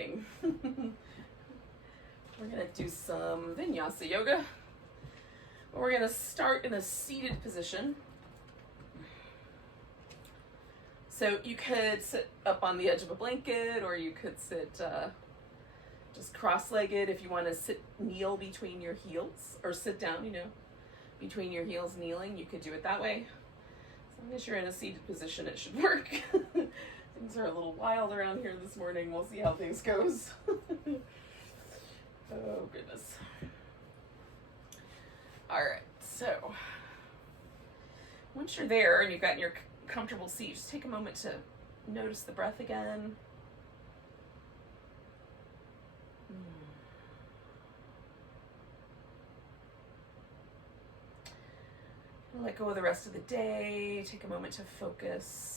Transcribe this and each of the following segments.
morning. We're gonna do some Vinyasa yoga. We're gonna start in a seated position. So you could sit up on the edge of a blanket, or you could sit just cross-legged. If you want to kneel between your heels, or sit down, between your heels kneeling, you could do it that way. As long as you're in a seated position, it should work. Things are a little wild around here this morning. We'll see how things goes. Oh, goodness. All right, so once you're there and you've gotten your comfortable seat, just take a moment to notice the breath again. Let go of the rest of the day. Take a moment to focus.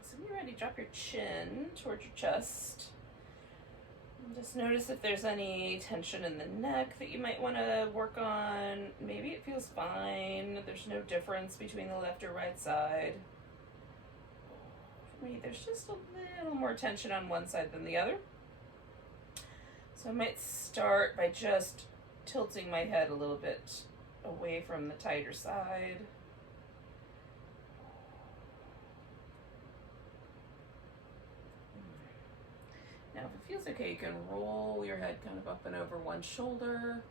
So when you're ready, drop your chin towards your chest. And just notice if there's any tension in the neck that you might want to work on. Maybe it feels fine. There's no difference between the left or right side. For me, there's just a little more tension on one side than the other. So I might start by just tilting my head a little bit away from the tighter side. Now, if it feels okay, you can roll your head kind of up and over one shoulder,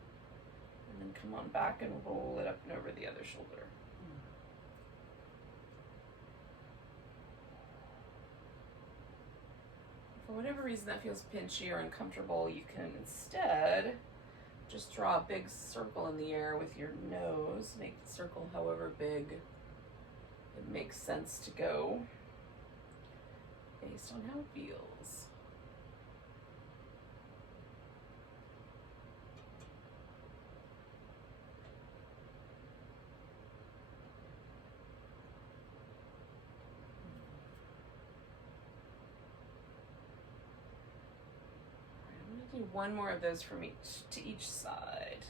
and then come on back and roll it up and over the other shoulder. For whatever reason that feels pinchy or uncomfortable, you can instead just draw a big circle in the air with your nose. Make the circle however big it makes sense to go based on how it feels. Do one more of those from each side.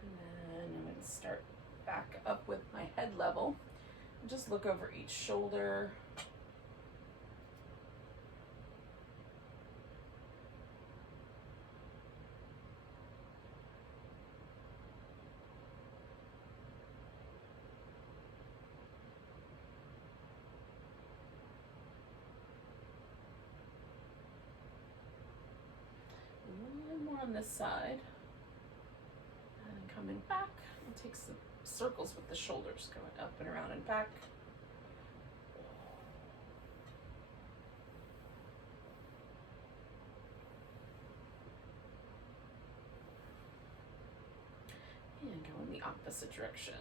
And then I'm going to start back up with my head level. And just look over each shoulder. On this side, and then coming back, and take some circles with the shoulders going up and around and back. And go in the opposite direction.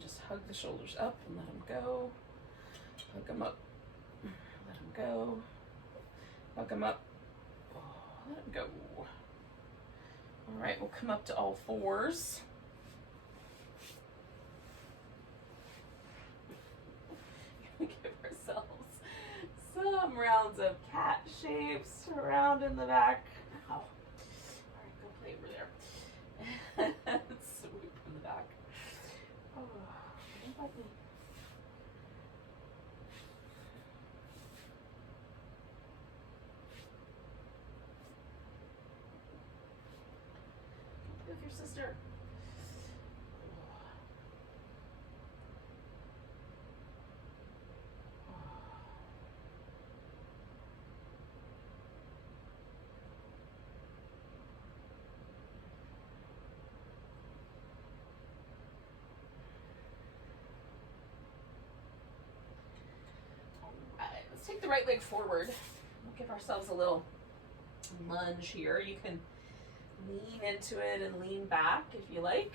Just hug the shoulders up and let them go. Hug them up. Let them go. Hug them up. Let them go. All right, we'll come up to all fours. Give ourselves some rounds of cat shapes around in the back. Oh. All right, go play over there. Swoop in the back. Oh, lovely. With your sister. Let's take the right leg forward. We'll give ourselves a little lunge here. You can lean into it and lean back if you like,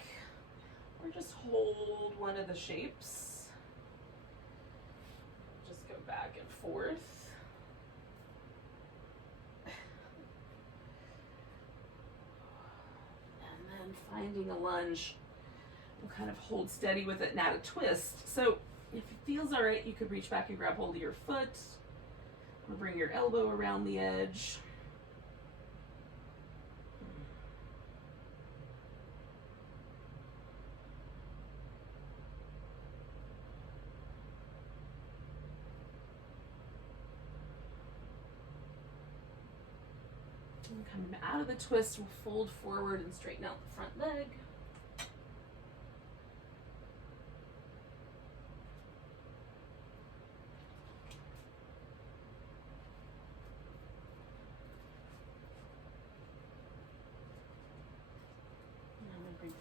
or just hold one of the shapes. Just go back and forth. And then finding a lunge, we'll kind of hold steady with it and add a twist. So if it feels all right, you could reach back and grab hold of your foot, or bring your elbow around the edge. And coming out of the twist, we'll fold forward and straighten out the front leg.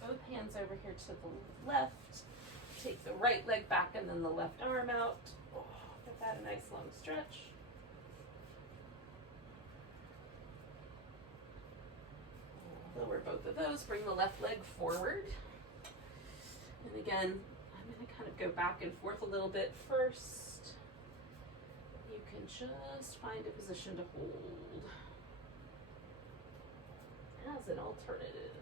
Both hands over here to the left. Take the right leg back and then the left arm out. Oh, give that a nice long stretch. Lower both of those. Bring the left leg forward. And again, I'm going to kind of go back and forth a little bit first. You can just find a position to hold as an alternative.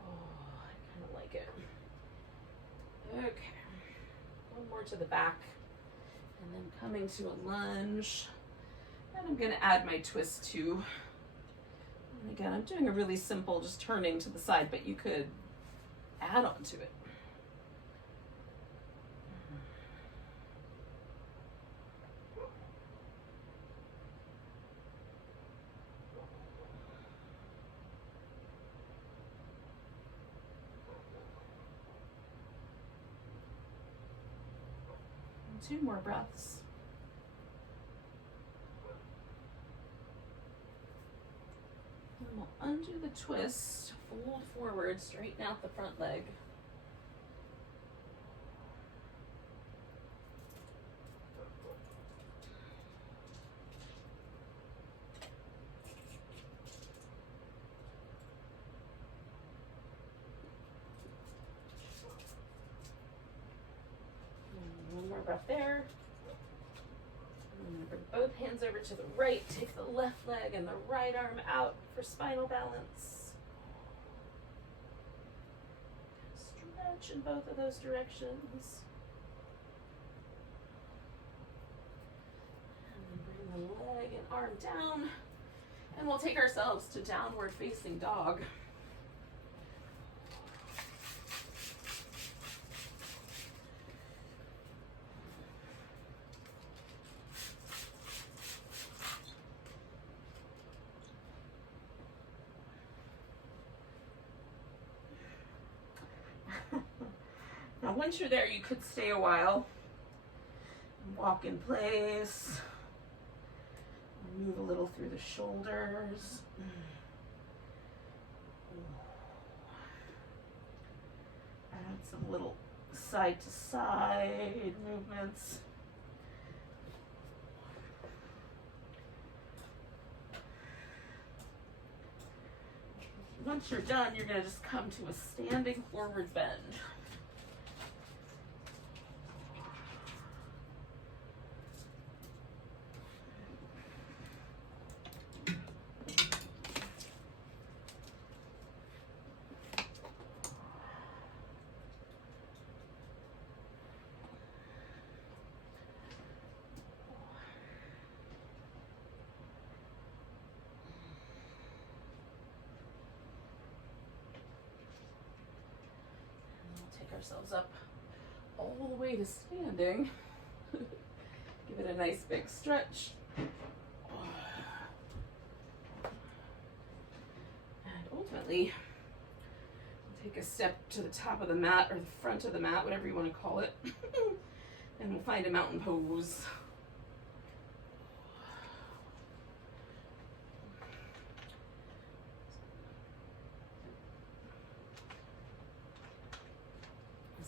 Oh, I kind of like it. Okay, one more to the back, and then coming to a lunge, and I'm going to add my twist too. And again, I'm doing a really simple, just turning to the side, but you could add on to it. Two more breaths. And we'll undo the twist, fold forward, straighten out the front leg. Breath there. And bring both hands over to the right. Take the left leg and the right arm out for spinal balance. Stretch in both of those directions. And then bring the leg and arm down. And we'll take ourselves to downward facing dog. Now, once you're there, you could stay a while, walk in place, move a little through the shoulders. Add some little side to side movements. Once you're done, you're going to just come to a standing forward bend. Ourselves up all the way to standing. Give it a nice big stretch. And ultimately, take a step to the top of the mat or the front of the mat, whatever you want to call it, and we'll find a mountain pose.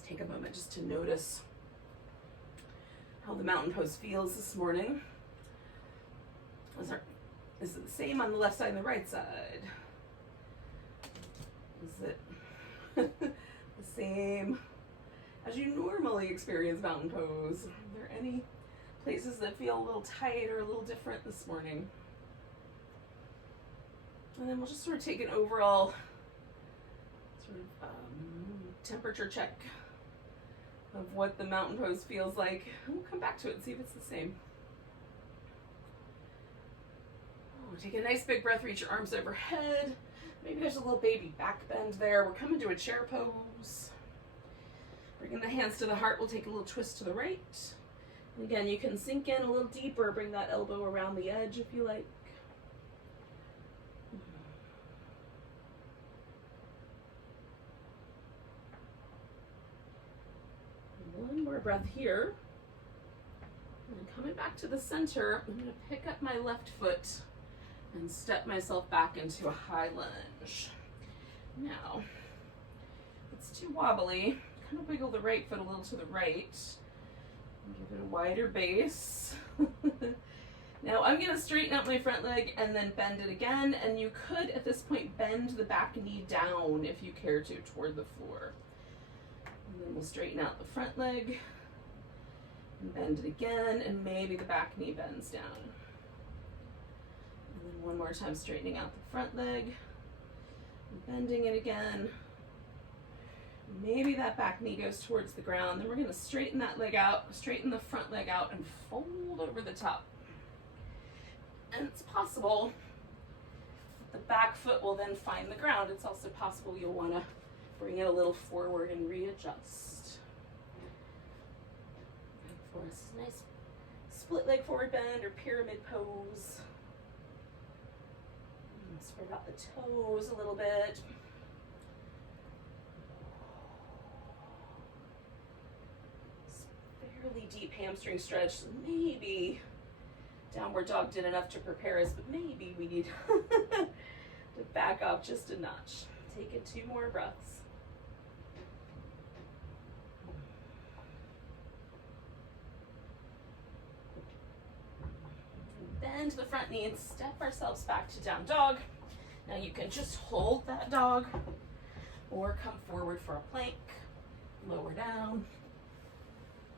Take a moment just to notice how the mountain pose feels this morning. Is it the same on the left side and the right side? Is it the same as you normally experience mountain pose? Are there any places that feel a little tight or a little different this morning? And then we'll just sort of take an overall sort of temperature check of what the mountain pose feels like. And we'll come back to it and see if it's the same. Take a nice big breath, reach your arms overhead. Maybe there's a little baby back bend there. We're coming to a chair pose. Bringing the hands to the heart, we'll take a little twist to the right. And again, you can sink in a little deeper, bring that elbow around the edge if you like. One more breath here. And coming back to the center, I'm going to pick up my left foot and step myself back into a high lunge. Now, if it's too wobbly, kind of wiggle the right foot a little to the right and give it a wider base. Now I'm going to straighten out my front leg and then bend it again, and you could at this point bend the back knee down if you care to toward the floor. And then we'll straighten out the front leg and bend it again, and maybe the back knee bends down. And then one more time, straightening out the front leg, and bending it again. Maybe that back knee goes towards the ground. Then we're going to straighten that leg out, straighten the front leg out, and fold over the top. And it's possible the back foot will then find the ground. It's also possible you'll want to bring it a little forward and readjust. For a nice split leg forward bend or pyramid pose. Spread out the toes a little bit. Fairly deep hamstring stretch. So maybe downward dog did enough to prepare us, but maybe we need to back off just a notch. Take it 2 more breaths. Bend the front knee and step ourselves back to down dog. Now you can just hold that dog or come forward for a plank, lower down,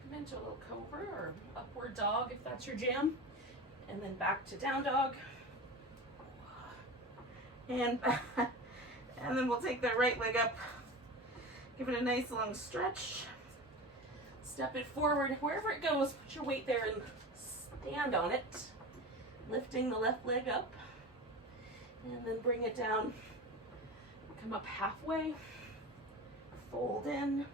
come into a little cobra or upward dog if that's your jam, and then back to down dog. And then we'll take that right leg up, give it a nice long stretch, step it forward. Wherever it goes, put your weight there and stand on it. Lifting the left leg up, and then bring it down, come up halfway, fold in,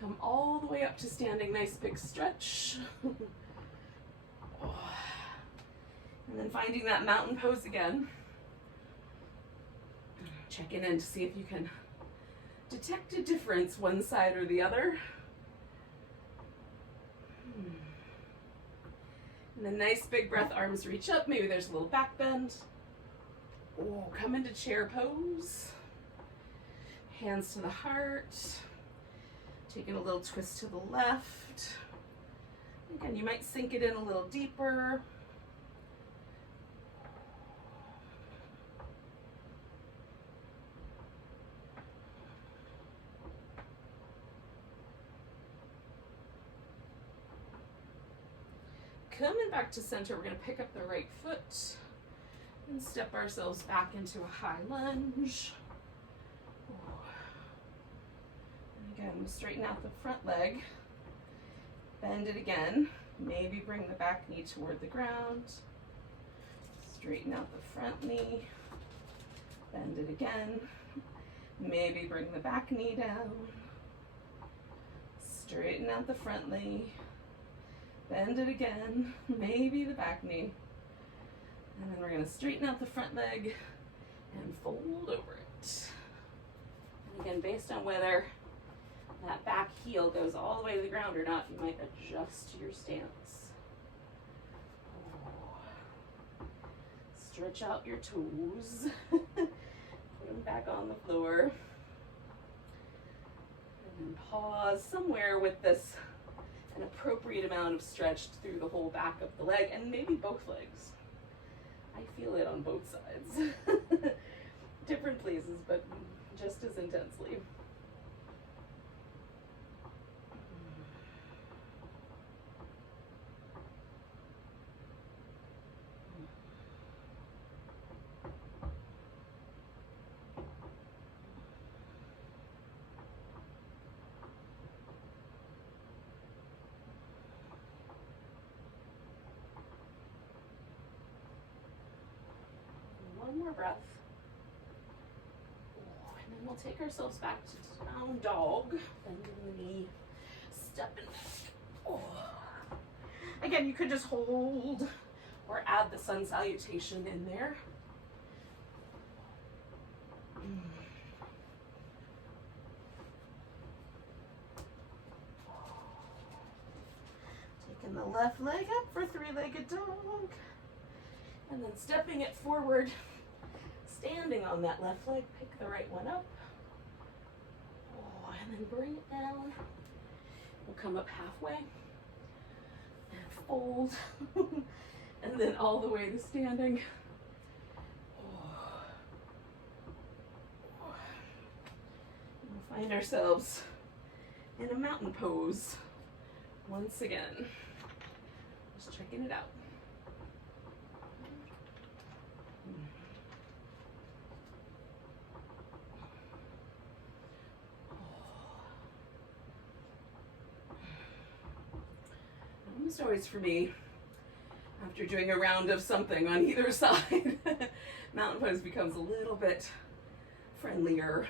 come all the way up to standing, nice big stretch. And then finding that mountain pose again. Checking in to see if you can detect a difference one side or the other. And then nice big breath, arms reach up. Maybe there's a little back bend. Oh, come into chair pose. Hands to the heart. Taking a little twist to the left. Again, you might sink it in a little deeper. Coming back to center, we're going to pick up the right foot and step ourselves back into a high lunge. And again, we'll straighten out the front leg, bend it again, maybe bring the back knee toward the ground, straighten out the front knee, bend it again, maybe bring the back knee down, straighten out the front knee, bend it again, maybe the back knee, and then we're going to straighten out the front leg and fold over it. And again, based on whether that back heel goes all the way to the ground or not, you might adjust your stance. Stretch out your toes, put them back on the floor, and then pause somewhere with this an appropriate amount of stretch through the whole back of the leg, and maybe both legs. I feel it on both sides. Different places, but just as intensely. One more breath. And then we'll take ourselves back to down dog. Bending the knee, stepping back. Oh. Again, you could just hold or add the sun salutation in there. Taking the left leg up for three-legged dog. And then stepping it forward, standing on that left leg, pick the right one up. Oh, and then bring it down. We'll come up halfway and fold. And then all the way to standing. Oh. We'll find ourselves in a mountain pose once again. Just checking it out. Almost always for me, after doing a round of something on either side, mountain pose becomes a little bit friendlier,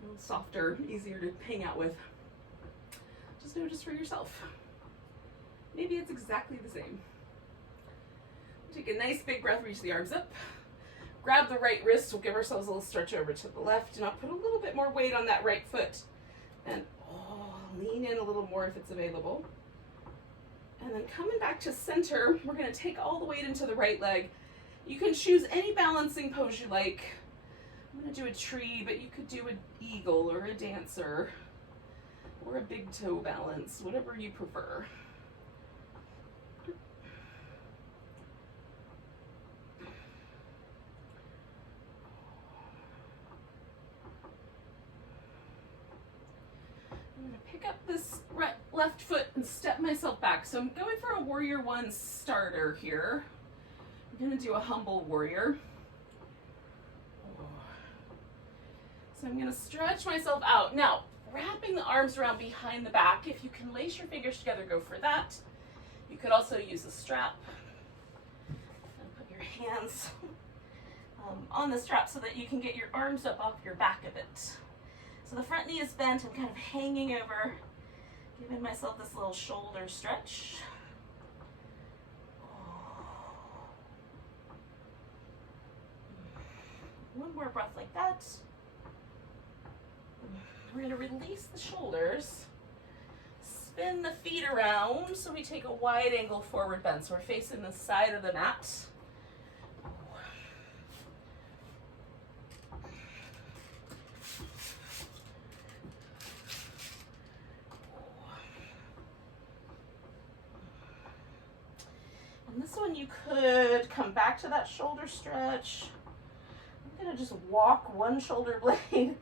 a little softer, easier to hang out with. Just notice for yourself. Maybe it's exactly the same. Take a nice big breath, reach the arms up. Grab the right wrist, we'll give ourselves a little stretch over to the left, and I'll put a little bit more weight on that right foot. And lean in a little more if it's available. And then coming back to center, we're going to take all the weight into the right leg. You can choose any balancing pose you like. I'm going to do a tree, but you could do an eagle or a dancer or a big toe balance, whatever you prefer. I'm going to pick up this left foot and step myself back. So I'm going for a warrior one starter here. I'm going to do a humble warrior. So I'm going to stretch myself out. Now, wrapping the arms around behind the back. If you can lace your fingers together, go for that. You could also use a strap. And put your hands on the strap so that you can get your arms up off your back a bit. So the front knee is bent. I'm kind of hanging over, giving myself this little shoulder stretch. One more breath like that. We're going to release the shoulders, spin the feet around so we take a wide angle forward bend. So we're facing the side of the mat. And this one you could come back to that shoulder stretch. I'm going to just walk one shoulder blade.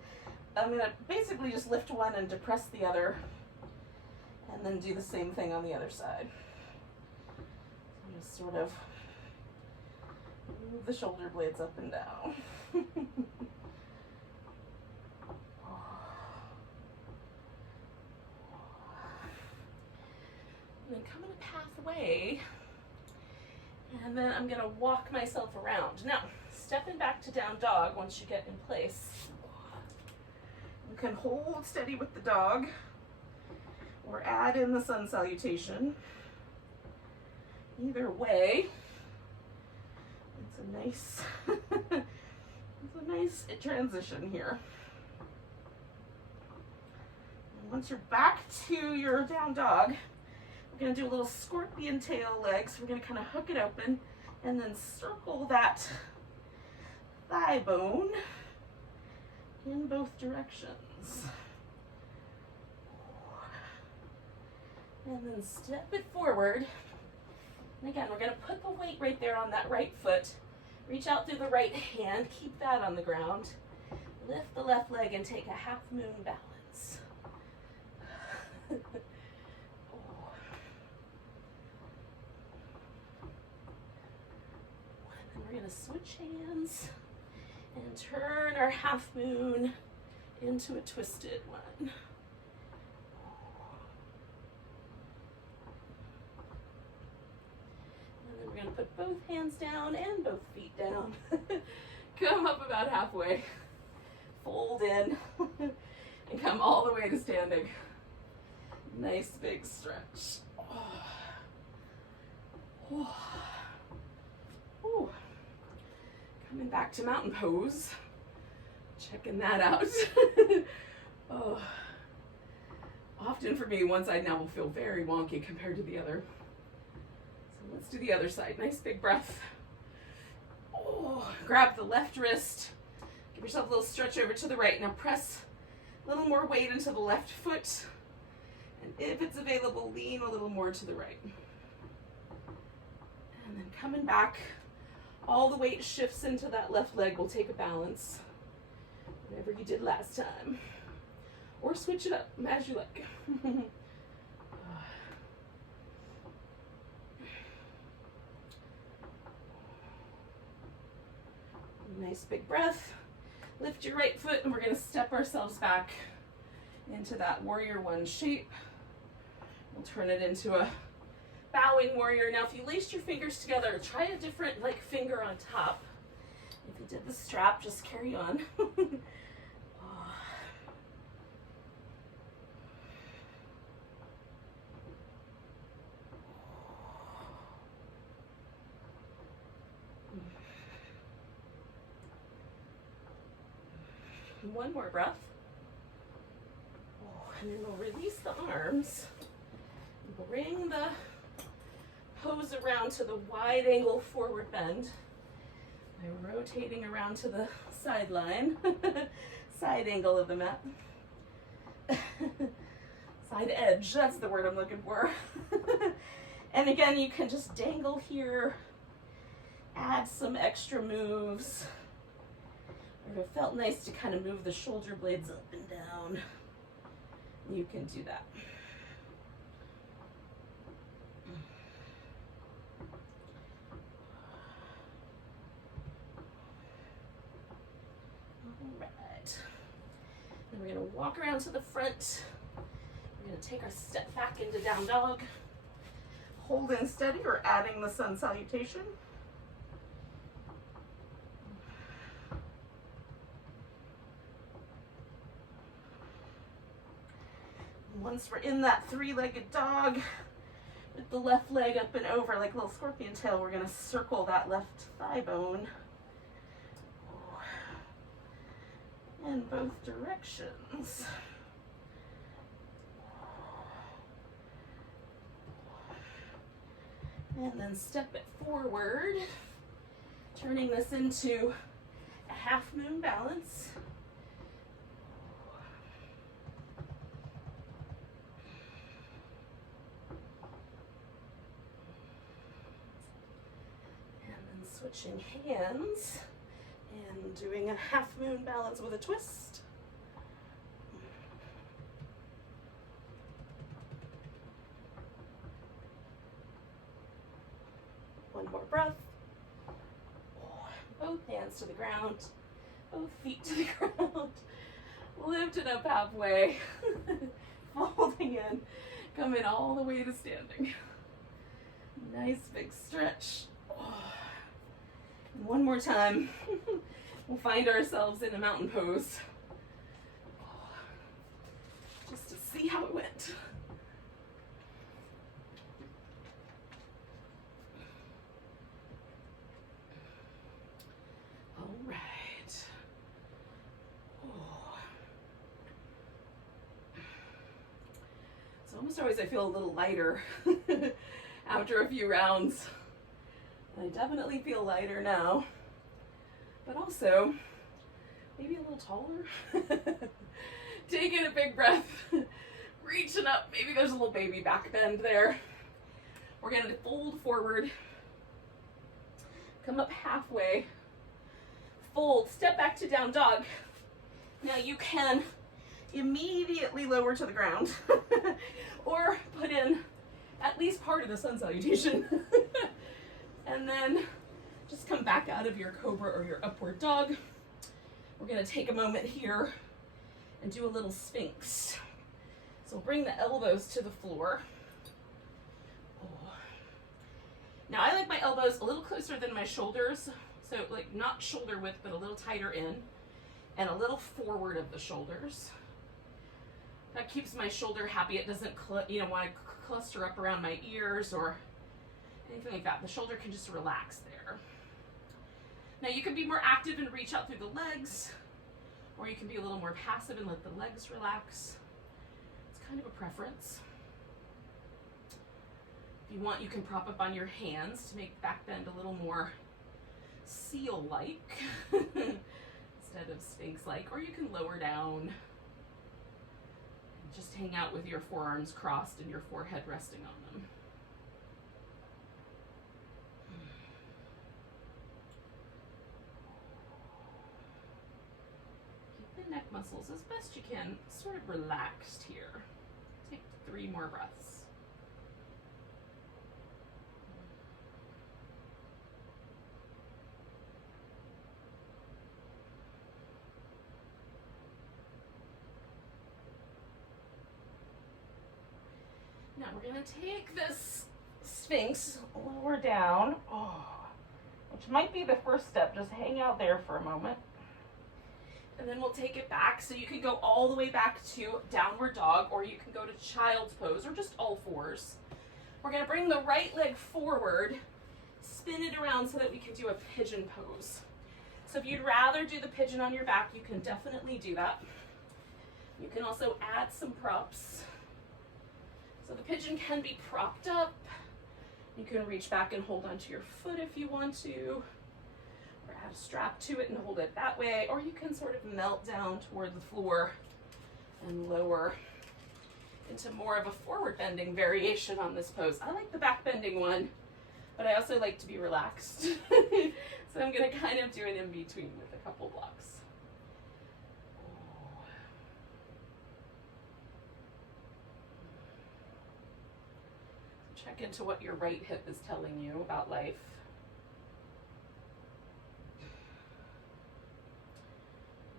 I'm going to basically just lift one and depress the other, and then do the same thing on the other side. So just sort of move the shoulder blades up and down. And then come in a pathway, and then I'm going to walk myself around. Now, stepping back to down dog once you get in place. You can hold steady with the dog or add in the sun salutation. Either way, it's a nice transition here. And once you're back to your down dog, we're going to do a little scorpion tail leg. So we're going to kind of hook it open and then circle that thigh bone in both directions. And then step it forward. And again, we're going to put the weight right there on that right foot. Reach out through the right hand, keep that on the ground. Lift the left leg and take a half moon balance. And then we're going to switch hands and turn our half moon into a twisted one. We're going to put both hands down and both feet down. Come up about halfway. Fold in and come all the way to standing. Nice big stretch. Coming back to mountain pose. Checking that out. Often for me, one side now will feel very wonky compared to the other. Let's do the other side. Nice big breath. Grab the left wrist. Give yourself a little stretch over to the right. Now press a little more weight into the left foot. And if it's available, lean a little more to the right. And then coming back, all the weight shifts into that left leg. We'll take a balance. Whatever you did last time. Or switch it up as you like. Nice big breath. Lift your right foot and we're going to step ourselves back into that warrior one shape. We'll turn it into a bowing warrior. Now if you laced your fingers together, try a different finger on top. If you did the strap, just carry on. One more breath. And then we'll release the arms. Bring the pose around to the wide angle forward bend by rotating around to the sideline, side angle of the mat. Side edge, that's the word I'm looking for. And again, you can just dangle here, add some extra moves. If it felt nice to kind of move the shoulder blades up and down, you can do that. All right. Then we're going to walk around to the front. We're going to take our step back into down dog. Holding steady or adding the sun salutation. Once we're in that three-legged dog, with the left leg up and over like a little scorpion tail, we're going to circle that left thigh bone in both directions. And then step it forward, turning this into a half moon balance. Switching hands and doing a half moon balance with a twist. One more breath. Both hands to the ground, both feet to the ground. Lifting up halfway, folding in, coming all the way to standing. Nice big stretch. One more time. We'll find ourselves in a mountain pose. Just to see how it went. All right. So almost always I feel a little lighter after a few rounds. I definitely feel lighter now, but also maybe a little taller. Taking a big breath, reaching up. Maybe there's a little baby back bend there. We're gonna fold forward, come up halfway, fold, step back to down dog. Now you can immediately lower to the ground or put in at least part of the sun salutation. And then just come back out of your cobra or your upward dog. We're gonna take a moment here and do a little sphinx. So bring the elbows to the floor. Now I like my elbows a little closer than my shoulders, so like not shoulder width, but a little tighter in and a little forward of the shoulders. That keeps my shoulder happy. It doesn't, want to cluster up around my ears or anything like that. The shoulder can just relax there. Now you can be more active and reach out through the legs, or you can be a little more passive and let the legs relax. It's kind of a preference. If you want, you can prop up on your hands to make back bend a little more seal-like instead of sphinx-like, or you can lower down and just hang out with your forearms crossed and your forehead resting on them. Keep the neck muscles as best you can sort of relaxed here. Take 3 more breaths. Now we're going to take this sphinx, lower down, which might be the first step. Just hang out there for a moment. And then we'll take it back. So you can go all the way back to downward dog, or you can go to child's pose, or just all fours. We're going to bring the right leg forward, spin it around so that we can do a pigeon pose. So if you'd rather do the pigeon on your back, you can definitely do that. You can also add some props. So the pigeon can be propped up. You can reach back and hold onto your foot if you want to, or add a strap to it and hold it that way, or you can sort of melt down toward the floor and lower into more of a forward bending variation on this pose. I like the back bending one, but I also like to be relaxed. So I'm gonna kind of do an in-between with a couple blocks. Check into what your right hip is telling you about life.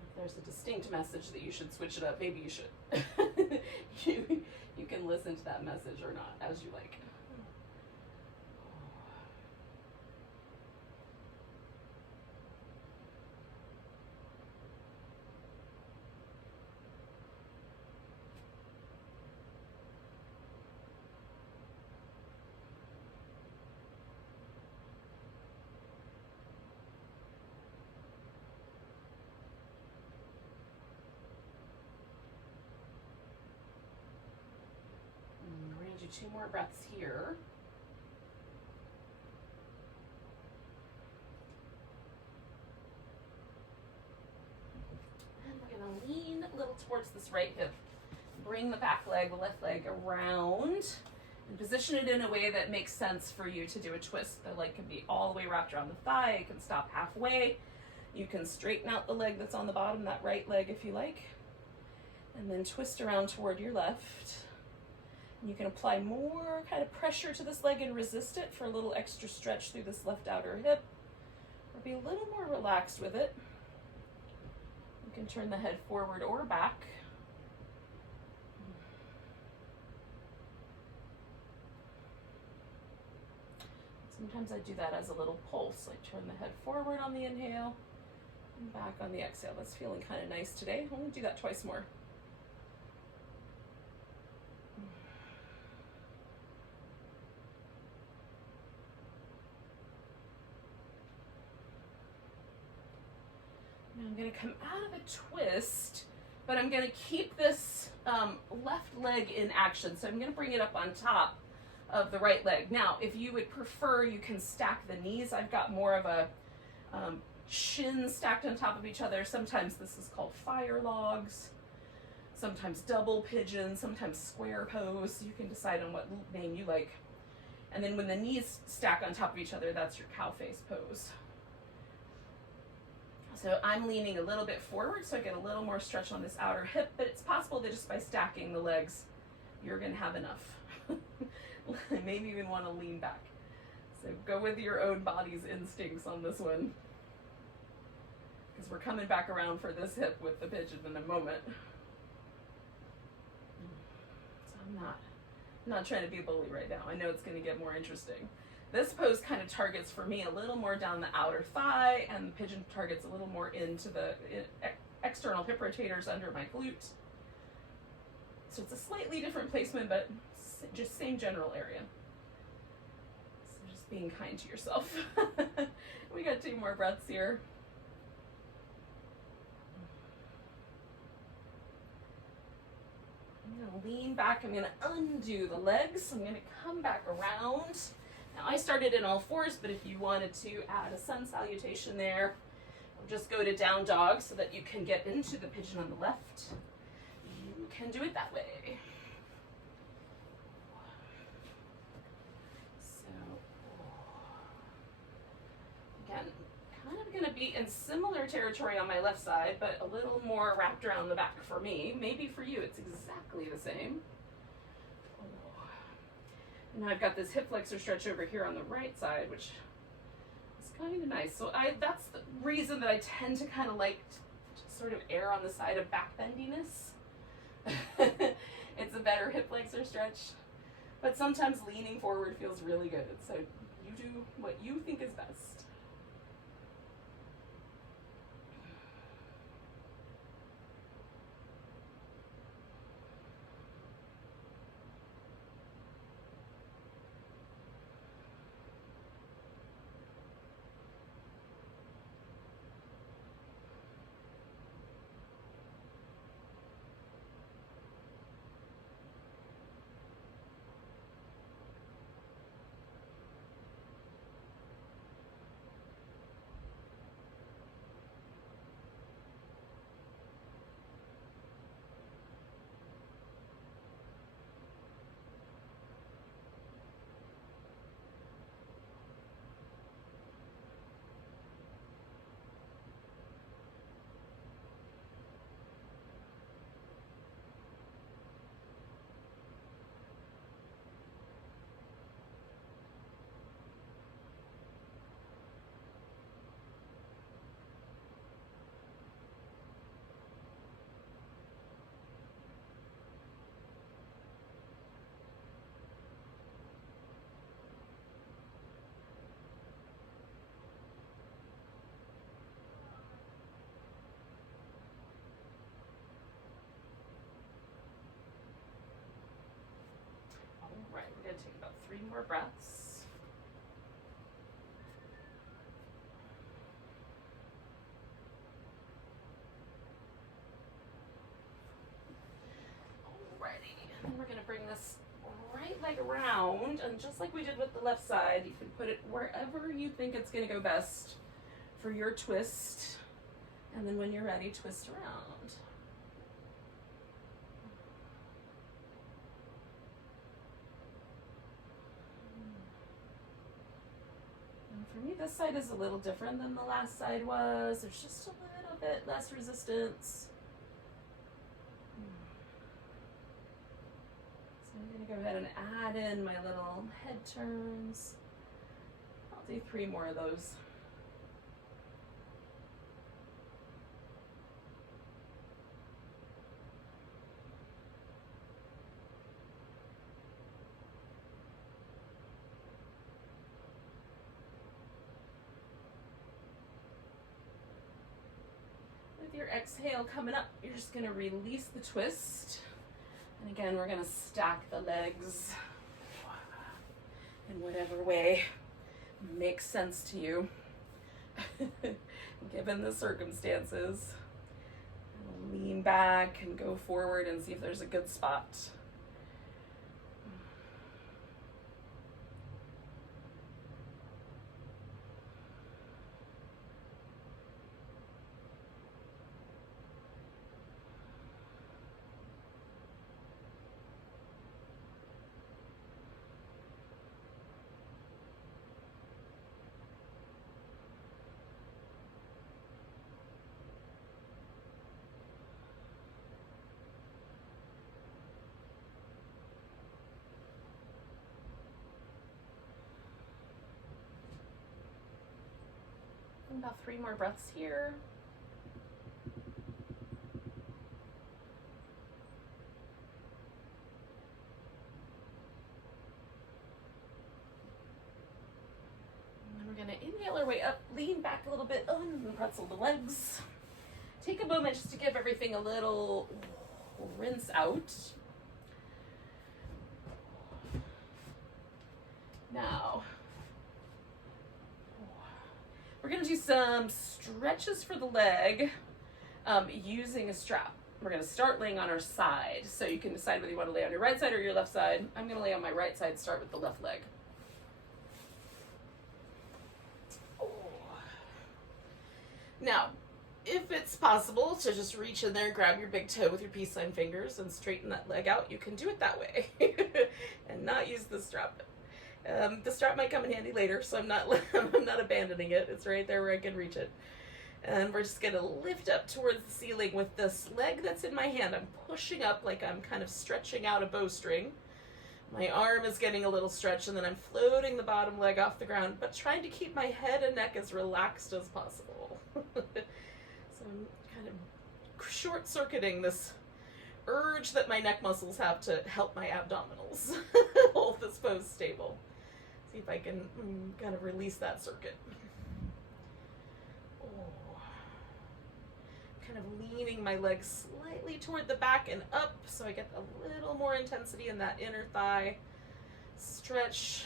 If there's a distinct message that you should switch it up, maybe you should. You can listen to that message or not, as you like. Do 2 more breaths here. And we're going to lean a little towards this right hip. Bring the back leg, the left leg around, and position it in a way that makes sense for you to do a twist. The leg can be all the way wrapped around the thigh. It can stop halfway. You can straighten out the leg that's on the bottom, that right leg if you like, and then twist around toward your left. You can apply more kind of pressure to this leg and resist it for a little extra stretch through this left outer hip, or be a little more relaxed with it. You can turn the head forward or back. Sometimes I do that as a little pulse, like turn the head forward on the inhale and back on the exhale. That's feeling kind of nice today. I'm going to do that twice more. Now I'm going to come out of a twist, but I'm going to keep this left leg in action. So I'm going to bring it up on top of the right leg. Now, if you would prefer, you can stack the knees. I've got more of a shin stacked on top of each other. Sometimes this is called fire logs. sometimes double pigeon, sometimes square pose. You can decide on what name you like. And then when the knees stack on top of each other, that's your cow face pose. So I'm leaning a little bit forward so I get a little more stretch on this outer hip, but it's possible that just by stacking the legs, you're gonna have enough. Maybe even wanna lean back. So go with your own body's instincts on this one, because we're coming back around for this hip with the pigeon in a moment. So I'm not trying to be a bully right now. I know it's gonna get more interesting. This pose kind of targets for me a little more down the outer thigh, and the pigeon targets a little more into the external hip rotators under my glute. So it's a slightly different placement, but just same general area. So just being kind to yourself. We got 2 more breaths here. I'm gonna lean back, I'm gonna undo the legs, I'm gonna come back around. Now I started in all fours, but if you wanted to add a sun salutation there, just go to down dog so that you can get into the pigeon on the left. You can do it that way. So, again, kind of gonna be in similar territory on my left side, but a little more wrapped around the back for me. Maybe for you, it's exactly the same. Now I've got this hip flexor stretch over here on the right side, which is kind of nice. So that's the reason that I tend to kind of like to sort of err on the side of back bendiness. It's a better hip flexor stretch, but sometimes leaning forward feels really good. So you do what you think is best. Right, we're going to take about 3 more breaths. Alrighty, and then we're going to bring this right leg around, and just like we did with the left side, you can put it wherever you think it's going to go best for your twist, and then when you're ready, twist around. For me, this side is a little different than the last side was. There's just a little bit less resistance. So I'm going to go ahead and add in my little head turns. I'll do 3 more of those. Your exhale coming up, you're just going to release the twist, and again we're going to stack the legs in whatever way makes sense to you given the circumstances. Lean back and go forward and see if there's a good spot. About 3 more breaths here. And then we're going to inhale our way up, lean back a little bit, pretzel the legs. Take a moment just to give everything a little rinse out. Now, we're going to do some stretches for the leg using a strap. We're going to start laying on our side. So you can decide whether you want to lay on your right side or your left side. I'm going to lay on my right side, start with the left leg. Now, if it's possible to just reach in there, grab your big toe with your peace sign fingers and straighten that leg out, you can do it that way and not use the strap. The strap might come in handy later, so I'm not abandoning it. It's right there where I can reach it. And we're just gonna lift up towards the ceiling with this leg that's in my hand. I'm pushing up like I'm kind of stretching out a bowstring. My arm is getting a little stretch, and then I'm floating the bottom leg off the ground, but trying to keep my head and neck as relaxed as possible. So I'm kind of short-circuiting this urge that my neck muscles have to help my abdominals hold this pose stable. See if I can kind of release that circuit. Kind of leaning my legs slightly toward the back and up so I get a little more intensity in that inner thigh stretch.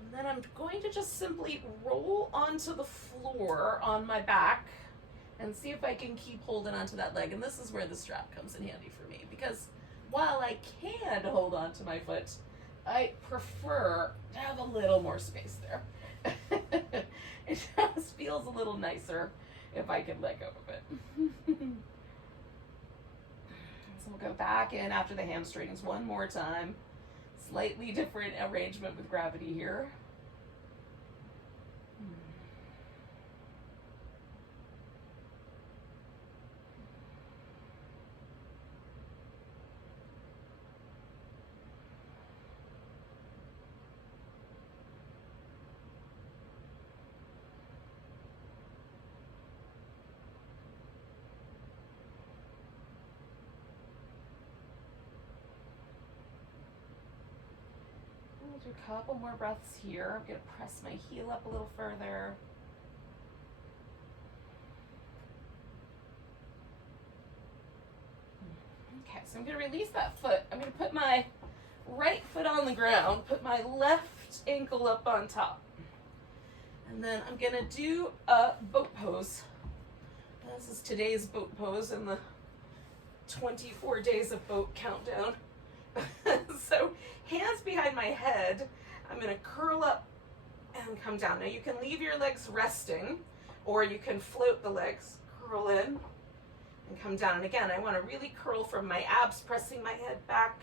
And then I'm going to just simply roll onto the floor on my back and see if I can keep holding onto that leg. And this is where the strap comes in handy for me, because while I can hold on to my foot, I prefer to have a little more space there. It just feels a little nicer if I can let go of it. So we'll go back in after the hamstrings one more time. Slightly different arrangement with gravity here. Do a couple more breaths here. I'm going to press my heel up a little further. Okay, so I'm going to release that foot. I'm going to put my right foot on the ground, put my left ankle up on top. And then I'm going to do a boat pose. This is today's boat pose in the 24 days of boat countdown. So hands behind my head, I'm going to curl up and come down. Now you can leave your legs resting, or you can float the legs, curl in and come down. And again, I want to really curl from my abs, pressing my head back,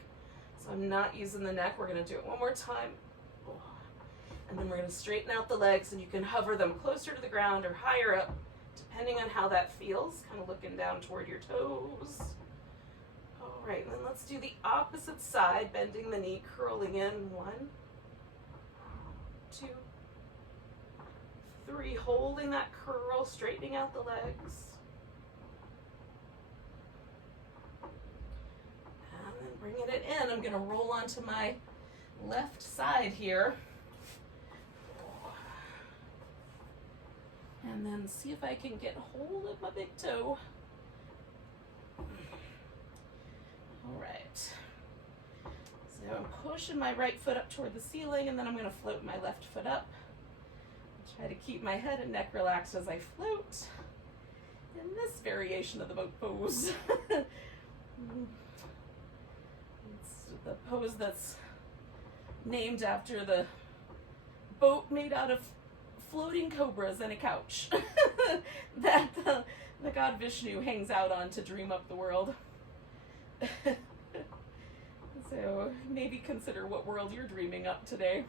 so I'm not using the neck. We're going to do it one more time. And then we're going to straighten out the legs, and you can hover them closer to the ground or higher up, depending on how that feels, kind of looking down toward your toes. All right, and then let's do the opposite side, bending the knee, curling in. 1, 2, 3, holding that curl, straightening out the legs. And then bringing it in. I'm going to roll onto my left side here. And then see if I can get hold of my big toe. All right. So I'm pushing my right foot up toward the ceiling, and then I'm going to float my left foot up. Try to keep my head and neck relaxed as I float in this variation of the boat pose. It's the pose that's named after the boat made out of floating cobras and a couch that the god Vishnu hangs out on to dream up the world. So maybe consider what world you're dreaming up today.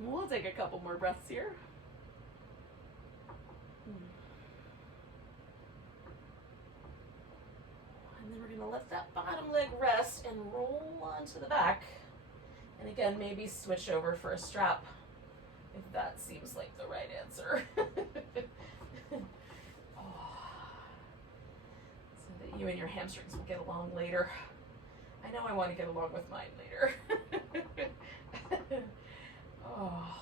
We'll take a couple more breaths here. And then we're going to let that bottom leg rest and roll onto the back. And again, maybe switch over for a strap if that seems like the right answer. So that you and your hamstrings will get along later. I know I want to get along with mine later. Oh.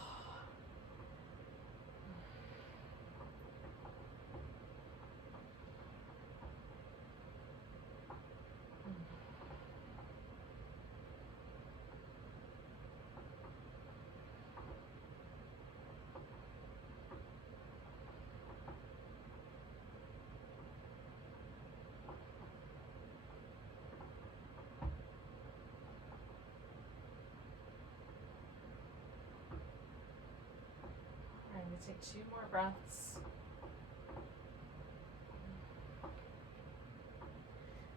I'm going to take 2 more breaths.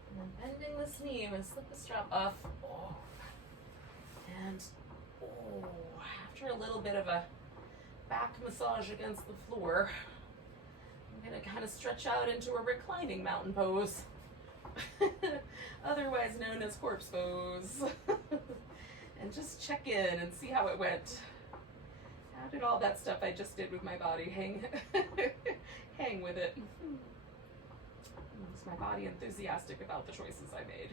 And then bending this knee, I'm going to slip the strap off. Oh. And after a little bit of a back massage against the floor, I'm going to kind of stretch out into a reclining mountain pose, otherwise known as corpse pose. And just check in and see how it went. How did all that stuff I just did with my body hang with it? Is my body enthusiastic about the choices I made?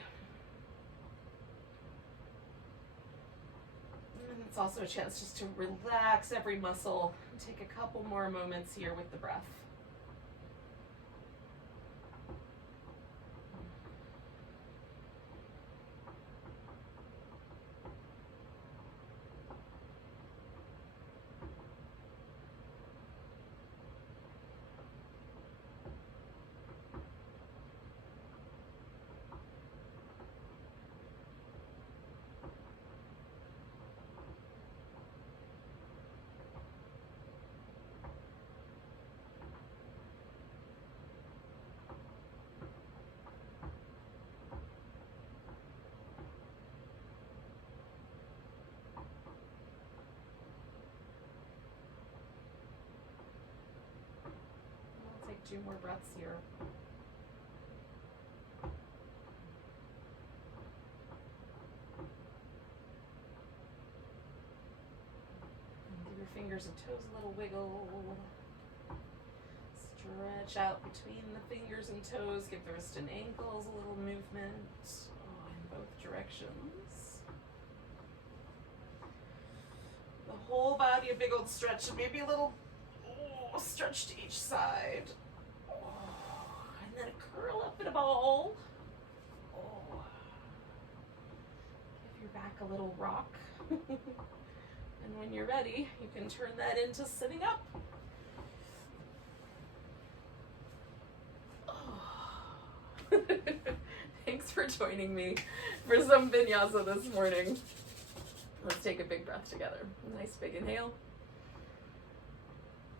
And it's also a chance just to relax every muscle and take a couple more moments here with the breath. Take 2 more breaths here. And give your fingers and toes a little wiggle. Stretch out between the fingers and toes. Give the wrist and ankles a little movement in both directions. The whole body a big old stretch, and maybe a little stretch to each side. And then curl up in a ball. Give your back a little rock. And when you're ready, you can turn that into sitting up. Thanks for joining me for some vinyasa this morning. Let's take a big breath together. A nice big inhale.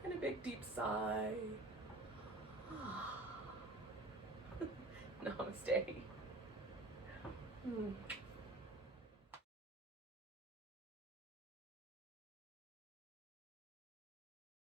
And a big deep sigh. Namaste.